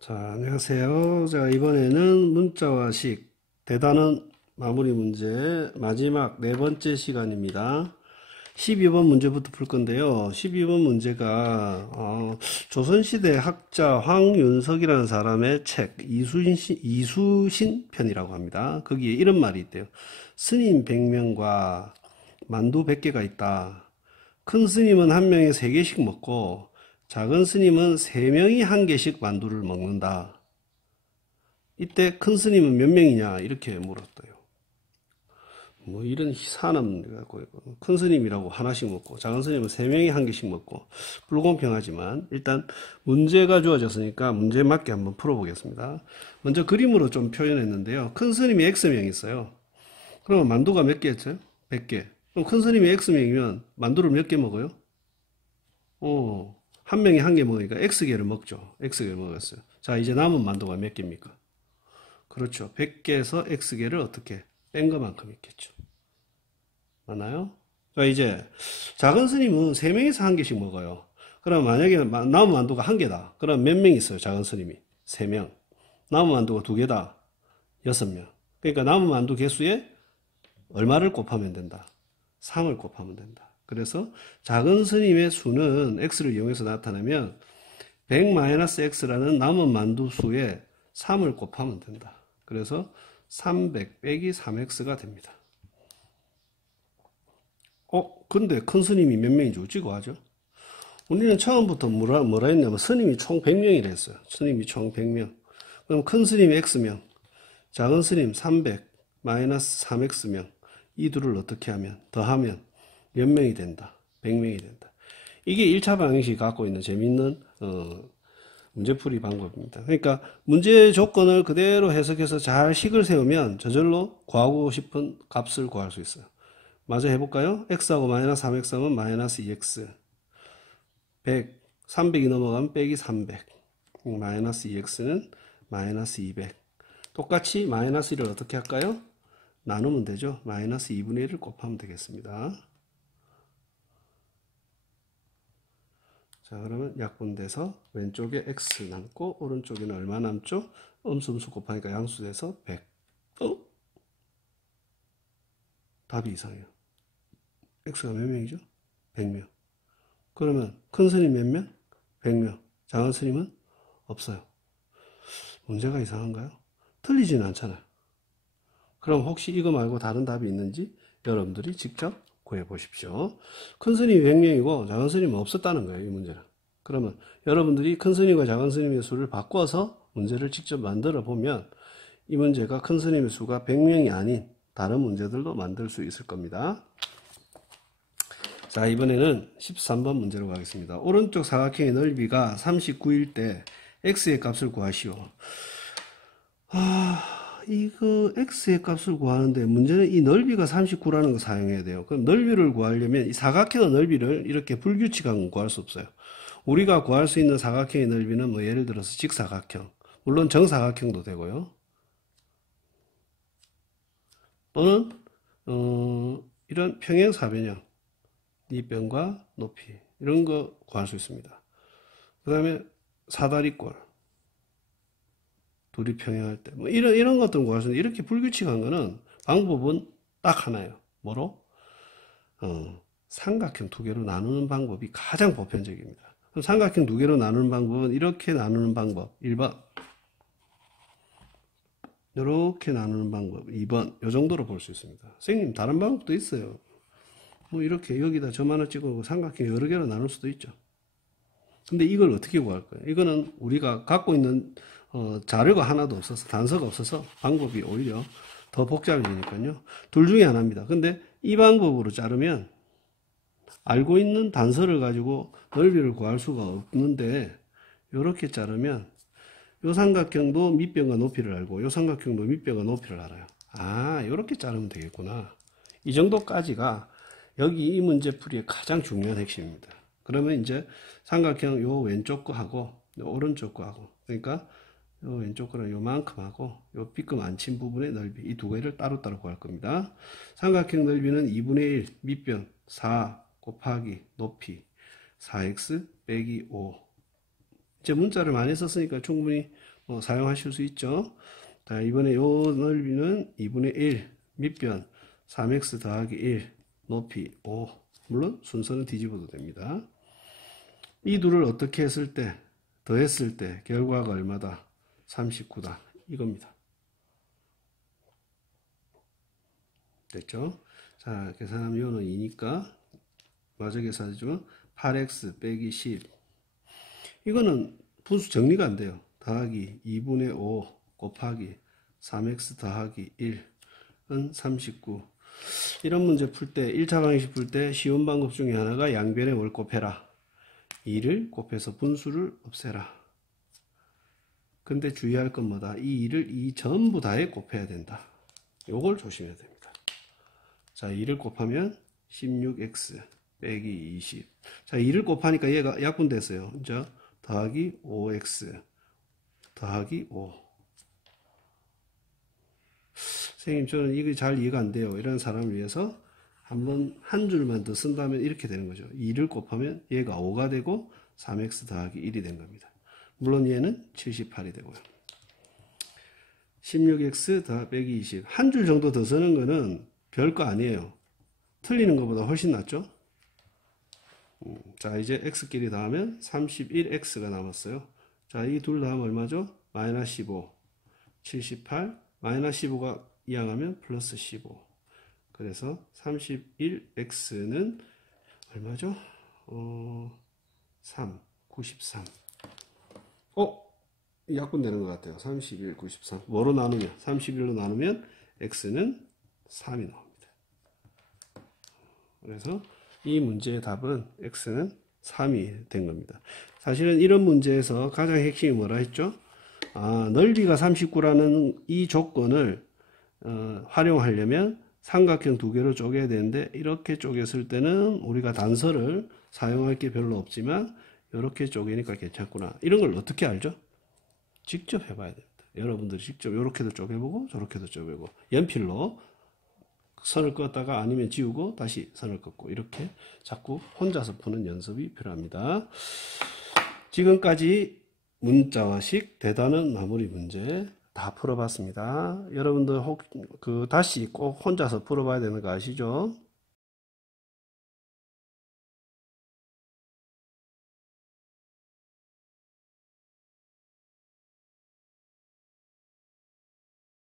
자, 안녕하세요. 자, 이번에는 문자와 식, 대단원 마무리 문제 마지막 네 번째 시간입니다. 12번 문제부터 풀 건데요. 12번 문제가 조선시대 학자 황윤석이라는 사람의 책 이수신 편이라고 합니다. 거기에 이런 말이 있대요. 스님 100명과 만두 100개가 있다. 큰 스님은 한 명에 3개씩 먹고 작은 스님은 3명이 1개씩 만두를 먹는다. 이때 큰 스님은 몇 명이냐 이렇게 물었대요. 뭐 이런 희한한 큰 스님이라고 하나씩 먹고 작은 스님은 3명이 1개씩 먹고 불공평하지만 일단 문제가 주어졌으니까 문제에 맞게 한번 풀어보겠습니다. 먼저 그림으로 좀 표현했는데요. 큰 스님이 X명이 있어요. 그러면 만두가 몇 개였죠? 100개. 그럼 큰 스님이 X명이면 만두를 몇 개 먹어요? 한 명이 1개 먹으니까 X개를 먹죠. X개를 먹었어요. 자, 이제 남은 만두가 몇 개입니까? 그렇죠. 100개에서 X개를 어떻게? 뺀 것만큼 있겠죠. 맞나요? 자, 이제 작은 스님은 3명에서 1개씩 먹어요. 그럼 만약에 남은 만두가 1개다. 그럼 몇 명 있어요? 작은 스님이? 3명. 남은 만두가 2개다. 6명. 그러니까 남은 만두 개수에 얼마를 곱하면 된다? 3을 곱하면 된다. 그래서 작은 스님의 수는 x를 이용해서 나타내면 100-x라는 남은 만두 수에 3을 곱하면 된다. 그래서 300 빼기 3x가 됩니다. 근데 큰 스님이 몇 명인지 어찌고 하죠? 우리는 처음부터 뭐라 했냐면 스님이 총 100명이라 했어요. 스님이 총 100명. 그럼 큰 스님이 x명, 작은 스님 300 마이너스 3x명. 이 둘을 어떻게 하면 더하면 몇 명이 된다? 100명이 된다. 이게 1차 방정식이 갖고 있는 재밌는 문제풀이 방법입니다. 그러니까 문제 조건을 그대로 해석해서 잘 식을 세우면 저절로 구하고 싶은 값을 구할 수 있어요. 마저 해볼까요? x하고 마이너스 3x 하면 마이너스 2x 100, 300이 넘어가면 빼기 300 마이너스 2x는 마이너스 200 똑같이 마이너스 1을 어떻게 할까요? 나누면 되죠. 마이너스 2분의 1을 곱하면 되겠습니다. 자, 그러면 약분돼서 왼쪽에 x 남고 오른쪽에는 얼마 남죠? 음수 곱하니까 양수돼서 100. 답이 이상해요. x가 몇 명이죠? 100명. 그러면 큰 스님 몇 명? 100명. 작은 스님은 없어요. 문제가 이상한가요? 틀리지는 않잖아요. 그럼 혹시 이거 말고 다른 답이 있는지 여러분들이 직접 구해보십시오. 큰 스님이 100명이고 작은 스님은 없었다는 거예요. 이 문제는. 그러면 여러분들이 큰 스님과 작은 스님의 수를 바꿔서 문제를 직접 만들어 보면 이 문제가 큰 스님의 수가 100명이 아닌 다른 문제들도 만들 수 있을 겁니다. 자, 이번에는 13번 문제로 가겠습니다. 오른쪽 사각형의 넓이가 39일 때 x의 값을 구하시오. 이거 x의 값을 구하는데 문제는 이 넓이가 39라는 거 사용해야 돼요. 그럼 넓이를 구하려면 이 사각형의 넓이를 이렇게 불규칙한 건 구할 수 없어요. 우리가 구할 수 있는 사각형의 넓이는 뭐 예를 들어서 직사각형, 물론 정사각형도 되고요. 또는 이런 평행사변형, 밑변과 높이 이런 거 구할 수 있습니다. 그 다음에 사다리꼴, 둘이 평행할 때, 뭐 이런 것들은 구할 수 있는데 이렇게 불규칙한 거는 방법은 딱 하나예요. 뭐로? 삼각형 2개로 나누는 방법이 가장 보편적입니다. 그럼 삼각형 2개로 나누는 방법은 이렇게 나누는 방법 1번, 이렇게 나누는 방법 2번, 이 정도로 볼 수 있습니다. 선생님 다른 방법도 있어요. 뭐 이렇게 여기다 점 하나 찍고 삼각형 여러 개로 나눌 수도 있죠. 근데 이걸 어떻게 구할 거예요? 이거는 우리가 갖고 있는 자료가 하나도 없어서, 단서가 없어서 방법이 오히려 더 복잡해지니까요. 둘 중에 하나입니다. 근데 이 방법으로 자르면 알고 있는 단서를 가지고 넓이를 구할 수가 없는데, 이렇게 자르면 이 삼각형도 밑변과 높이를 알고 이 삼각형도 밑변과 높이를 알아요. 이렇게 자르면 되겠구나. 이 정도까지가 여기 이 문제풀이의 가장 중요한 핵심입니다. 그러면 이제 삼각형 요 왼쪽 거 하고 요 오른쪽 거 하고, 그러니까 요 왼쪽 거는 요만큼 하고 요 삐끔 안 친 부분의 넓이, 이 두 개를 따로따로 구할 겁니다. 삼각형 넓이는 2분의 1 밑변 4 곱하기 높이 4x 빼기 5. 이제 문자를 많이 썼으니까 충분히 사용하실 수 있죠. 자, 이번에 요 넓이는 2분의 1 밑변 3x 더하기 1 높이 5. 물론 순서는 뒤집어도 됩니다. 이 둘을 어떻게 했을 때, 더했을 때 결과가 얼마다? 39다. 이겁니다. 됐죠? 자, 계산하면 요는 2니까 마저 계산해주면 8x 빼기 10. 이거는 분수 정리가 안 돼요. 더하기 2분의 5 곱하기 3x 더하기 1은 39. 이런 문제 풀 때, 1차 방식 풀 때 쉬운 방법 중에 하나가 양변에 뭘 곱해라. 2를 곱해서 분수를 없애라. 근데 주의할 건 뭐다? 이 2를 이 전부 다에 곱해야 된다. 요걸 조심해야 됩니다. 자, 2를 곱하면 16x 빼기 20. 자, 2를 곱하니까 얘가 약분됐어요. 이제 더하기 5x 더하기 5. 선생님, 저는 이게 잘 이해가 안 돼요. 이런 사람을 위해서 한 줄만 더 쓴다면 이렇게 되는 거죠. 2를 곱하면 얘가 5가 되고 3x 더하기 1이 된 겁니다. 물론 얘는 78이 되고요. 16x 더 빼기 20. 한 줄 정도 더 쓰는 거는 별거 아니에요. 틀리는 것보다 훨씬 낫죠? 자, 이제 x끼리 더하면 31x가 남았어요. 자, 이 둘 더하면 얼마죠? 마이너스 15, 78, 마이너스 15가 이항하면 플러스 15. 그래서 31x는 얼마죠? 93. 약분되는 것 같아요. 31, 93. 뭐로 나누면? 31로 나누면 x는 3이 나옵니다. 그래서 이 문제의 답은 x는 3이 된 겁니다. 사실은 이런 문제에서 가장 핵심이 뭐라 했죠? 넓이가 39라는 이 조건을 활용하려면 삼각형 두 개로 쪼개야 되는데, 이렇게 쪼갰을 때는 우리가 단서를 사용할 게 별로 없지만 이렇게 쪼개니까 괜찮구나. 이런 걸 어떻게 알죠? 직접 해봐야 됩니다. 여러분들이 직접 이렇게도 쪼개보고 저렇게도 쪼개보고 연필로 선을 그었다가 아니면 지우고 다시 선을 긋고 이렇게 자꾸 혼자서 푸는 연습이 필요합니다. 지금까지 문자와식 대단원 마무리 문제 다 풀어봤습니다. 여러분들 다시 꼭 혼자서 풀어봐야 되는 거 아시죠?